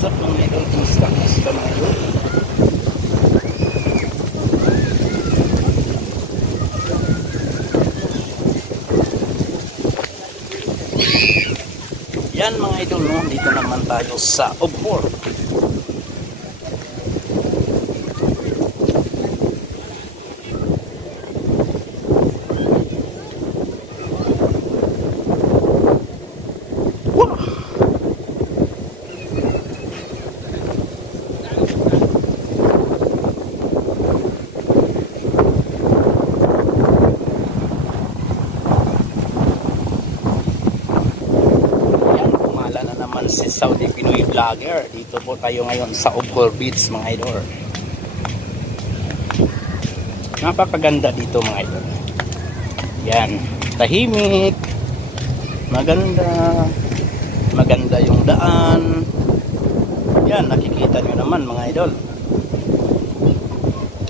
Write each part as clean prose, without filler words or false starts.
What's up mga idol? Kumusta mga idol? Yan mga idol, no? Dito naman tayo sa Obhor. Si Saudi Pinoy Vlogger. Dito po tayo ngayon sa Obhor Beach mga idol. Napakaganda dito mga idol. Yan, tahimik, maganda yung daan. Yan, nakikita nyo naman mga idol.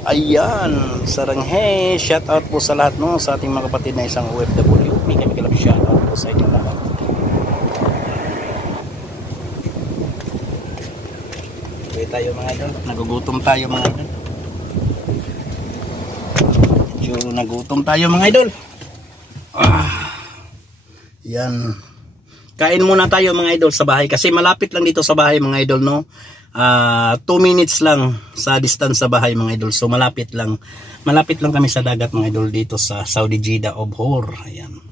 Ayan, saranghe, shout out po sa lahat, no, sa ating mga kapatid na isang OFW. May kami shout out po sa inyo lahat. Tayo mga idol, nagugutom tayo mga idol. Medyo nagutom tayo mga idol. Yan. Kain muna tayo mga idol sa bahay kasi malapit lang dito sa bahay mga idol, no. 2 minutes lang sa distance sa bahay mga idol. So malapit lang kami sa dagat mga idol dito sa Saudi Jeddah Obhor. Ayan.